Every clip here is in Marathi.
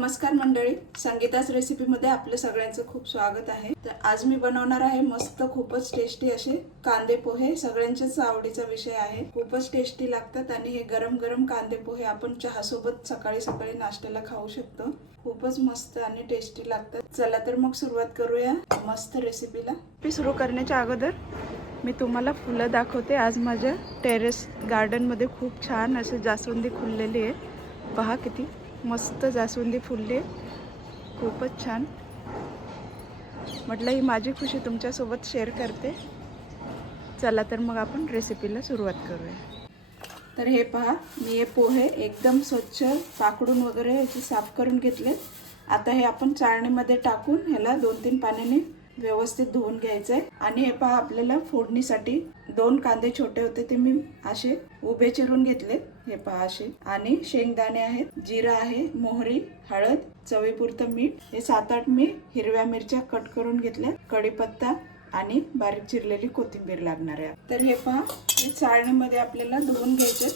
नमस्कार मंडळी, संगीताच रेसिपीमध्ये आपलं सगळ्यांचं खूप स्वागत आहे। तर आज मी बनवणार आहे मस्त खूपच टेस्टी असे कांदे पोहे। सगळ्यांच्याच आवडीचा विषय आहे, खूपच टेस्टी लागतात आणि हे गरम गरम कांदे पोहे आपण चहा सोबत सकाळी सकाळी नाश्त्याला खाऊ शकतो। खूपच मस्त आणि टेस्टी लागतात। चला तर मग सुरुवात करूया मस्त रेसिपीला। सुरू करण्याच्या अगोदर मी तुम्हाला फुलं दाखवते। आज माझ्या टेरेस गार्डन मध्ये खूप छान असे जास्वंदी फुललेली आहे। पहा किती मस्त जास्वंदी फुलले, खूपच छान। म्हटलं ही माझी खुशी तुमच्यासोबत शेअर करते। चला तर मग आपण रेसिपीला सुरुवात करूया। तर हे पहा, मी हे पोहे एकदम स्वच्छ पाकडून वगैरे याची साफ करून घेतले। आता हे आपण चाळणीमध्ये टाकून ह्याला 2-3 पाण्याने व्यवस्थित धुवून घ्यायचे आहे। आणि हे पहा, आपल्याला फोडणीसाठी 2 कांदे छोटे होते ते मी असे उभे चिरून घेतले। हे पहा असे, आणि शेंगदाणे आहेत, जिरा आहे, मोहरी, हळद, चवीपुरतं मीठ, हे 7-8 मी हिरव्या मिरच्या कट करून घेतल्या, कढीपत्ता आणि बारीक चिरलेली कोथिंबीर लागणार आहे। तर हे पहा, हे चाळणीमध्ये आपल्याला धुवून घ्यायचे,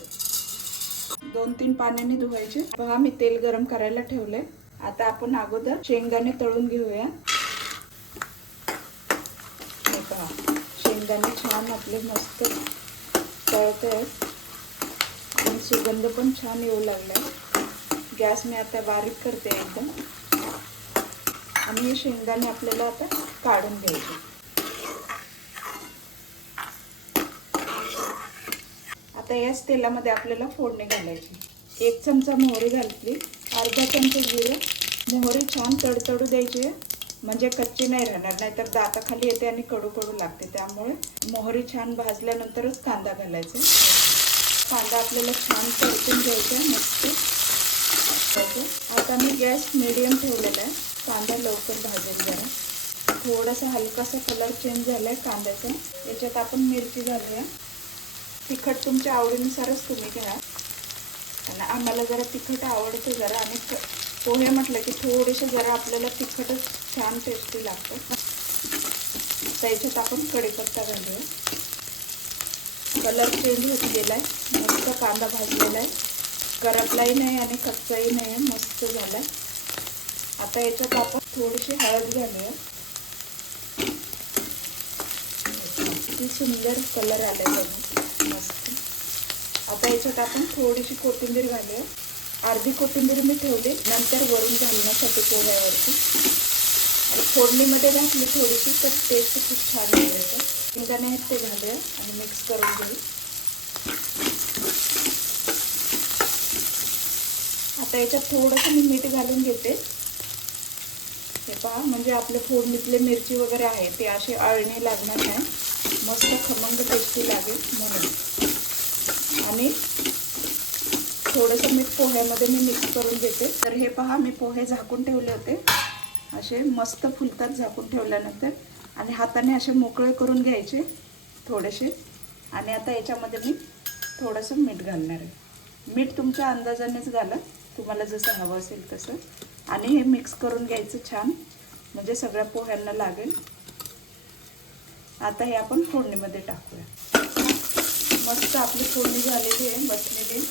2-3 पाण्याने धुवायचे। पहा, मी तेल गरम करायला ठेवले। आता आपण अगोदर शेंगदाणे तळून घेऊया। हे पहा, शेंगदाणे छान आपले मस्त तळत आहेत आणि सुगंध पण छान येऊ लागलाय। गॅस मी आता बारीक करते एकदम, आणि हे शेंगदाणे आपल्याला आता काढून घ्यायचे। आता याच तेलामध्ये आपल्याला फोडणी घालायची। 1 चमचा मोहरी घातली, अर्धा चमचा जिरे। मोहरी छान तडतडू द्यायची, म्हणजे कच्ची नाही राहणार, नाहीतर दाताखाली येते आणि कडू कडू लागते। त्यामुळे मोहरी छान भाजल्यानंतरच कांदा घालायचा। कांदा आपल्याला छान परतून घ्यायचा मस्त। आता मी गॅस मीडियम ठेवलेला आहे, कांदा लवकर भाजेल जरा। थोडासा हलकासा कलर चेंज झालाय कांद्याचा। याच्यात आपण मिरची घालूया। तिखट तुमच्या आवडीनुसारच तुम्ही घ्या, आणि आम्हाला जरा तिखट आवडतं जरा, आणि पोहे म्हटलं की थोडेसे जरा आपल्याला तिखटच छान टेस्टी लागतं। त्याच्यात आपण कढीपत्ता घालूया। कलर चेंज होत गेलाय, मस्त कांदा भाजलेला आहे, करपलाही नाही आणि कच्चाही नाही, मस्त झालाय। आता याच्यात आपण थोडीशी हळद घालूया। किती सुंदर कलर आलाय बघा, मस्त। आता याच्यात आपण थोडीशी कोथिंबीर घालूया। अर्धी कोथिंबीर मी ठेवली, नंतर वरून घालण्यासाठी पोह्यावरती, आणि फोडणीमध्ये घातली थोडीशी तर टेस्ट खूप छान येते। शेंगदाणे आहेत ते घालूया आणि मिक्स करून घेऊ। आता याच्यात थोडंसं मी मीठ घालून घेते। हे पहा, म्हणजे आपल्या फोडणीतले मिरची वगैरे आहे ते असे अळणी लागणार नाही, मस्त खमंग टेस्टी लागेल म्हणून। आणि थोडंसं मीठ पोह्यामध्ये मी मिक्स करून घेते। तर हे पहा, मी पोहे झाकून ठेवले होते, असे मस्त फुलतात झाकून ठेवल्यानंतर, आणि हाताने असे मोकळे करून घ्यायचे थोडेसे। आणि आता याच्यामध्ये मी थोडंसं मीठ घालणार आहे। मीठ तुमच्या अंदाजानेच घाला, तुम्हाला जसं हवं असेल तसं। आणि हे मिक्स करून घ्यायचं छान, म्हणजे सगळ्या पोह्यांना लागेल। आता हे आपण फोडणीमध्ये टाकूया। मस्त आपली फोडणी झालेली आहे, बसलेली।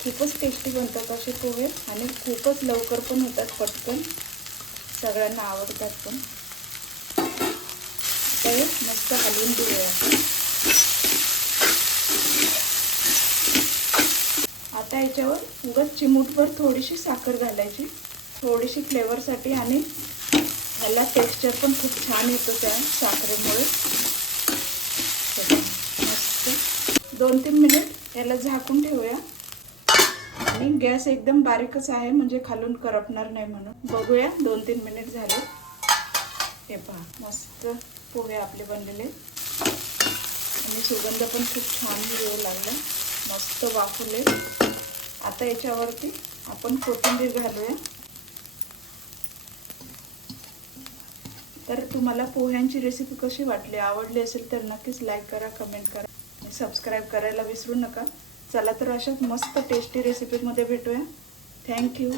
खूपच टेस्टी बनतात असे पोहे, आणि खूपच लवकर पण होतात, पटकन, सगळ्यांना आवडतात पण। तर मस्त हलवून घेऊया। आता याच्यावर उगाच चिमूटभर थोडीशी साखर घालायची, थोडीशी फ्लेवरसाठी, आणि ह्याला टेक्स्चर पण खूप छान येतं त्या साखरेमुळे। मस्त 2-3 मिनिट याला झाकून ठेवूया, आणि गॅस एकदम बारीकच आहे, म्हणजे खालून करपणार नाही म्हणून। बघूया 2-3 मिनिट झाले। हे पहा, मस्त पोहे आपले बनलेले, आणि सुगंध पण खूप छान येऊ लागला, मस्त वाफले। आता याच्यावरती आपण कोथिंबीर घालूया। तर तुम्हाला पोह्यांची रेसिपी कशी वाटली, आवडली असेल तर नक्कीच लाईक करा, कमेंट करा, आणि सबस्क्राईब करायला विसरू नका। चला तर अशाच मस्त टेस्टी रेसिपीमध्ये भेटूया। थँक्यू।